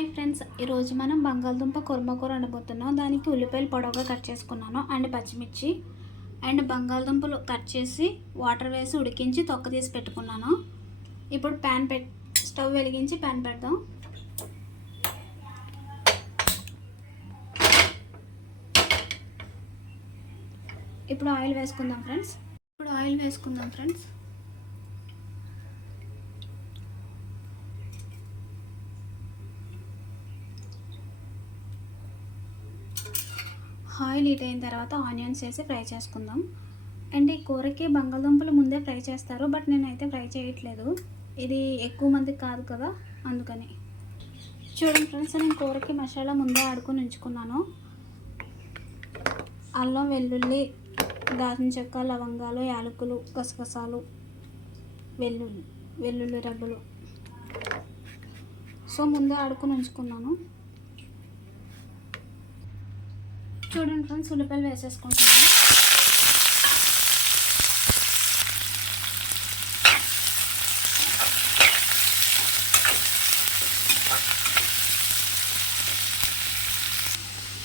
Hi friends, ఈరోజు మనం బంగాళదుంప కుర్మా కూర వండబోతున్నాం. దానికి ఉల్లిపాయలు పొడవుగా కట్ చేసుకున్నాను అండ్ పచ్చిమిర్చి అండ్ బంగాళదుంపలు కట్ చేసి వాటర్ వేసి ఉడికించి తొక్క తీసి పెట్టుకున్నాను. ఇప్పుడు స్టవ్ వెలిగించి ప్యాన్ పెడదాం. ఇప్పుడు ఆయిల్ వేసుకుందాం ఫ్రెండ్స్. ఆయిల్ హీట్ అయిన తర్వాత ఆనియన్స్ వేసి ఫ్రై చేసుకుందాం. అండ్ ఈ కూరకి బంగాళదుంపలు ముందే ఫ్రై చేస్తారు, బట్ నేనైతే ఫ్రై చేయట్లేదు. ఇది ఎక్కువ మందికి కాదు కదా, అందుకని. చూడండి ఫ్రెండ్స్, నేను కూరకి మసాలా ముందే ఆడుకొని ఉంచుకున్నాను. అల్లం, వెల్లుల్లి, దాల్చిన చెక్క, లవంగాలు, యాలకులు, గసగసాలు, వెల్లుల్లి రబ్బలు ముందే ఆడుకొని ఉంచుకున్నాను. చూడండి ఫ్రెండ్స్, ఉల్లిపాయలు వేసేసుకుంటాను.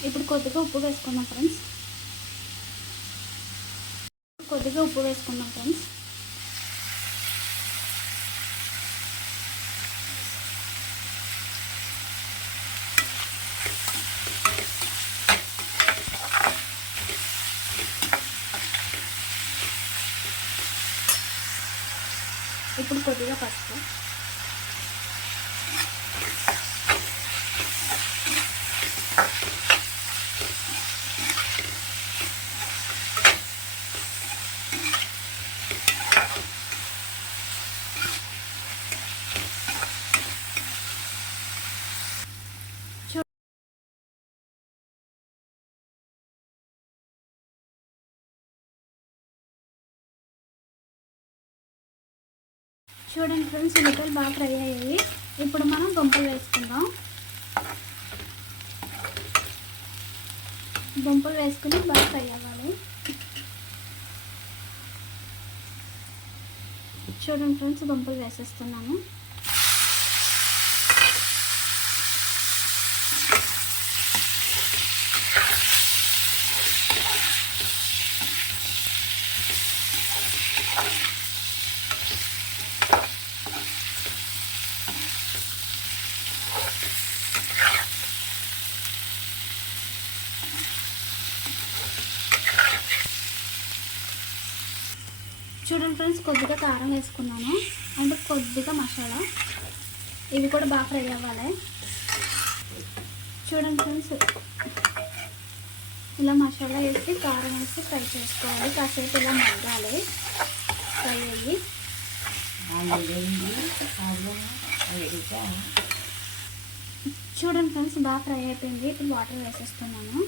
ఇప్పుడు కొద్దిగా ఉప్పు వేసుకుందాం ఫ్రెండ్స్. ఇప్పుడు కొద్దిగా పసుపు, చూడండి ఫ్రెండ్స్, ఉల్లిపాయలు బాగా ఫ్రై అయ్యాయి. ఇప్పుడు మనం దుంపలు వేసుకుందాం. దుంపలు వేసుకుని బాగా ఫ్రై అవ్వాలి. చూడండి ఫ్రెండ్స్, దుంపలు వేసేస్తున్నాను. చూడండి ఫ్రెండ్స్, కొద్దిగా కారం వేసుకున్నాను అండ్ కొద్దిగా మసాలా. ఇవి కూడా బాగా ఫ్రై అవ్వాలి. చూడండి ఫ్రెండ్స్, ఇలా మసాలా వేసి కారం వేసి ఫ్రై చేసుకోవాలి. కాసేపు ఇలా మగ్గాలి ఫ్రై అయ్యి. చూడండి ఫ్రెండ్స్, బాగా ఫ్రై అయిపోయింది. ఇప్పుడు వాటర్ వేసేస్తున్నాను.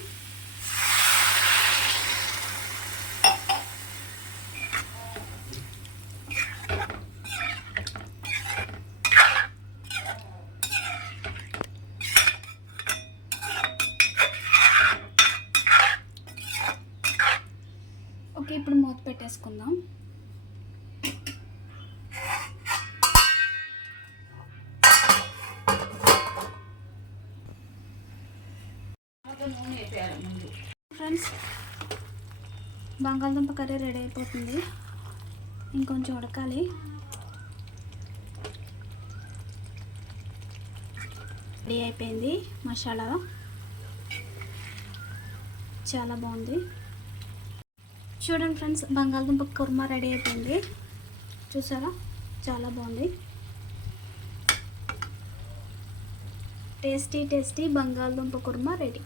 ఓకే, ఇప్పుడు మూత పెట్టేసుకుందాం. ఫ్రెండ్స్, బంగాళదుంప కర్రీ రెడీ అయిపోతుంది. ఇంకొంచెం ఉడకాలి. రెడీ అయిపోయింది. మసాలా చాలా బాగుంది. చూడండి ఫ్రెండ్స్, బంగాళదుంప కుర్మా రెడీ అయిపోయింది. చూసారా, చాలా బాగుంది. టేస్టీ బంగాళదుంప కుర్మా రెడీ.